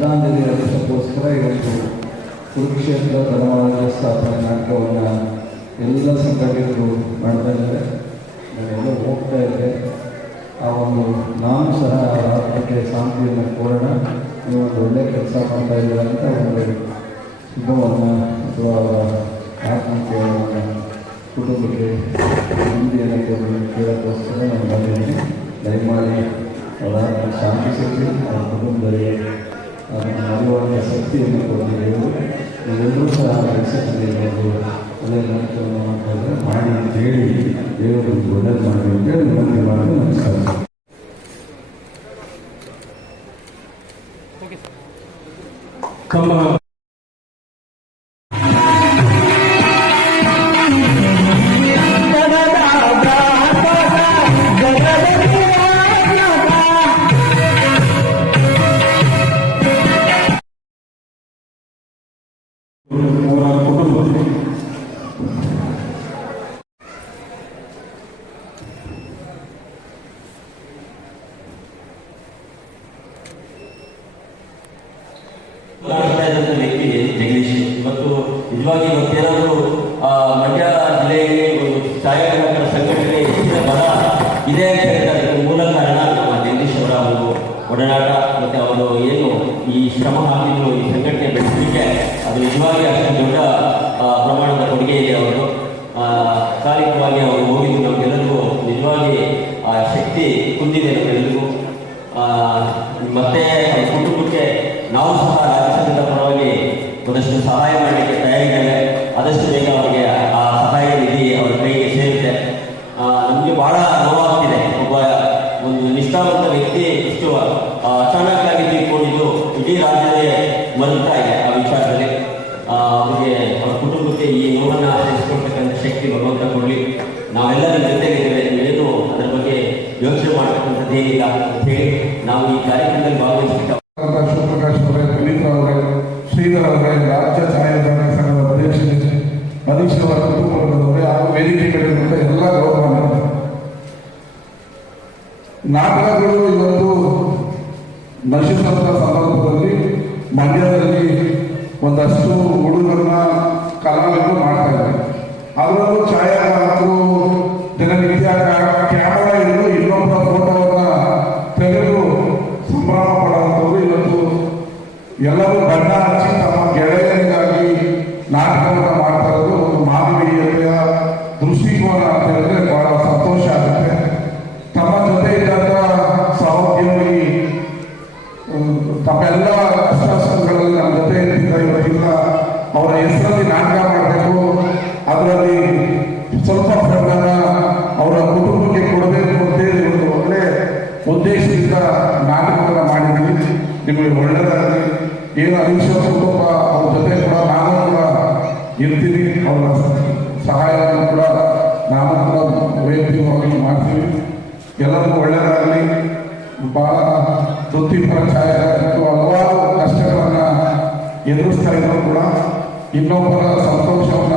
ಅದಕ್ಕೋಸ್ಕರ ಇವತ್ತು ಕುರುಕ್ಷೇತ್ರ ಧರ್ಮರಾಜ ಸ್ಥಾಪನೆ ನಾಟಕವನ್ನು ಎಲ್ಲ ಸಂಘಟಕರು ಮಾಡ್ತಾ ಇದ್ದಾರೆ ನಾನೆಲ್ಲ ಹೋಗ್ತಾ ಇದ್ದೆ ಆ ಒಂದು ನಾನು ಸಹ ರಾಷ್ಟ್ರಕ್ಕೆ ಶಾಂತಿಯನ್ನು ಕೋರೋಣ ನೀವು ಒಂದು ಒಳ್ಳೆಯ ಕೆಲಸ ಮಾಡ್ತಾ ಇದ್ದೀರ ಅಂತ ಒಂದು ಶುಭವನ್ನು ಅಥವಾ ಅವರ ಕುಟುಂಬಕ್ಕೆ ಹಿಂದಿಯನ್ನು ಕೇಳೋಕ್ಕೋಸ್ಕರ ನಾನು ಬಂದಿದ್ದೀನಿ ದಯಮಾಡಿ ಅವರ ಶಾಂತಿ ಸಿಗಲಿ ಅವರ ಕುಟುಂಬದವರಿಗೆ ಮರೆಯುವಂಥ ಶಕ್ತಿಯನ್ನು ಕೊಡಲಿ ಎಲ್ಲರೂ ಸಹ ಕೆಲಸದಲ್ಲಿ ಒಳ್ಳೆಯ ನಾಟಕವನ್ನು ಮಾಡಿ ಅಂತ ಹೇಳಿ ದೇವರು ಒಳ್ಳೇದು ಅಂತ ಅಂತೇಳಿ ವಿನಂತಿ ಮಾಡಿ ನಮಸ್ಕಾರ ತಮ್ಮ ಮಾಡ್ತಾ ಇದ್ದಂಥ ವ್ಯಕ್ತಿ ಜಗದೀಶ್ ಇವತ್ತು ನಿಜವಾಗಿ ಇವತ್ತೇನಾದರೂ ಮಂಡ್ಯ ಜಿಲ್ಲೆಯಲ್ಲಿ ಒಂದು ಛಾಯಾಗ್ರಾಹಕರ ಸಂಘಟನೆ ಹೆಚ್ಚಿನ ಬಲ ಇದೆ ಅಂತ ಅದಕ್ಕೆ ಮೂಲ ಕಾರಣ ನಮ್ಮ ಜಗದೀಶ್ ಅವರ ಒಂದು ಒಡನಾಟ ಮತ್ತೆ ಅವರು ಏನು ಈ ಶ್ರಮ ಹಾಕಿದ್ರು ಈ ಸಂಘಟನೆ ಬೆಳೆಸಲಿಕ್ಕೆ ಅದು ನಿಜವಾಗಿ ಅಷ್ಟು ದೊಡ್ಡ ಪ್ರಮಾಣದ ಕೊಡುಗೆ ಇದೆ ಅವರು ಕಾಲಿಕವಾಗಿ ಅವರು ಹೋಗಿದ್ದು ನಮಗೆಲ್ಲರಿಗೂ ನಿಜವಾಗಿ ಶಕ್ತಿ ಕುಂದಿದೆ ನಮಗೆಲ್ಲರಿಗೂ. ಮತ್ತೆ ಕುಟುಂಬಕ್ಕೆ ನಾವು ಸಹ ಒಂದಷ್ಟು ಸಹಾಯ ಮಾಡಲಿಕ್ಕೆ ತಯಾರಿದ್ದಾರೆ. ಆದಷ್ಟು ಬೇಗ ಅವರಿಗೆ ಆ ಸಹಾಯ ನಿಧಿ ಅವರ ಕೈಗೆ ಸೇರುತ್ತೆ. ನಮಗೆ ಬಹಳ ನೋವಾಗ್ತಿದೆ. ಒಬ್ಬ ಒಂದು ನಿಷ್ಠಾವಂತ ವ್ಯಕ್ತಿ ಇಷ್ಟು ಅಚಾನಕ್ ಅಚಾನಕ್ಕಾಗಿ ತೀರ್ಕೊಂಡಿದ್ದು ಇಡೀ ರಾಜ್ಯದಲ್ಲಿ ಮರುತ್ತಾ ಇದೆ ಆ ವಿಚಾರದಲ್ಲಿ. ಅವರಿಗೆ ಅವರ ಕುಟುಂಬಕ್ಕೆ ಈ ನೋವನ್ನು ಸಹಿಸಿಕೊಳ್ತಕ್ಕಂಥ ಶಕ್ತಿ ಭಗವಂತ ಕೊಡಲಿ. ನಾವೆಲ್ಲರ ಜೊತೆಗಿದ್ದೇವೆ ಏನು ಅದರ ಬಗ್ಗೆ ಯೋಚನೆ ಮಾಡತಕ್ಕಂಥದ್ದೇನಿಲ್ಲ ಅಂತ ಹೇಳಿ ನಾವು ಈ ಕಾರ್ಯಕ್ರಮದಲ್ಲಿ ಭಾಗವಹಿಸಿದ ನಾಟಕಗಳು ಇವತ್ತು ನಶಿಸಂತ ಸಂದರ್ಭದಲ್ಲಿ ಮಂಡ್ಯದಲ್ಲಿ ಒಂದಷ್ಟು ಹುಡುಗರನ್ನ ಕಲಾವಿದರು ಮಾಡ್ತಾ ಇದ್ದಾರೆ. ಅದರಲ್ಲೂ ಛಾಯಾಗ್ರಾಹಕರು, ದಿನನಿತ್ಯ ಕ್ಯಾಮರಾ ಹಿಡಿದು ಇನ್ನೊಬ್ಬರ ಫೋಟೋವನ್ನ ತೆಗೆದು ಸಂಭ್ರಮ ಪಡುವಂಥವ್ರು ಇವತ್ತು. ಎಲ್ಲರೂ ಬಣ್ಣ ಹಚ್ಚಿ ನಿಮಗೆ ಏನು ಅವಿಶ್ವಾಸ ಕುಟುಂಬ ಅವ್ರ ಜೊತೆ ಕೂಡ ನಾನು ಕೂಡ ಇರ್ತೀನಿ, ಅವರ ಸಹಾಯವನ್ನು ಕೂಡ ನಾನು ಕೂಡ ವೈಯಕ್ತಿಕವಾಗಿ ಮಾಡ್ತೀವಿ ಎಲ್ಲರಿಗೂ ಒಳ್ಳೆಯದಾಗಲಿ ಭಾಳ ವೃತ್ತಿಪರ ಛಾಯಾಗ್ರಾಹಕರು ಹಲವಾರು ಕಷ್ಟಗಳನ್ನು ಎದುರಿಸ್ತಾ ಇದ್ರು ಕೂಡ ಇನ್ನೊಬ್ಬರ ಸಂತೋಷವನ್ನು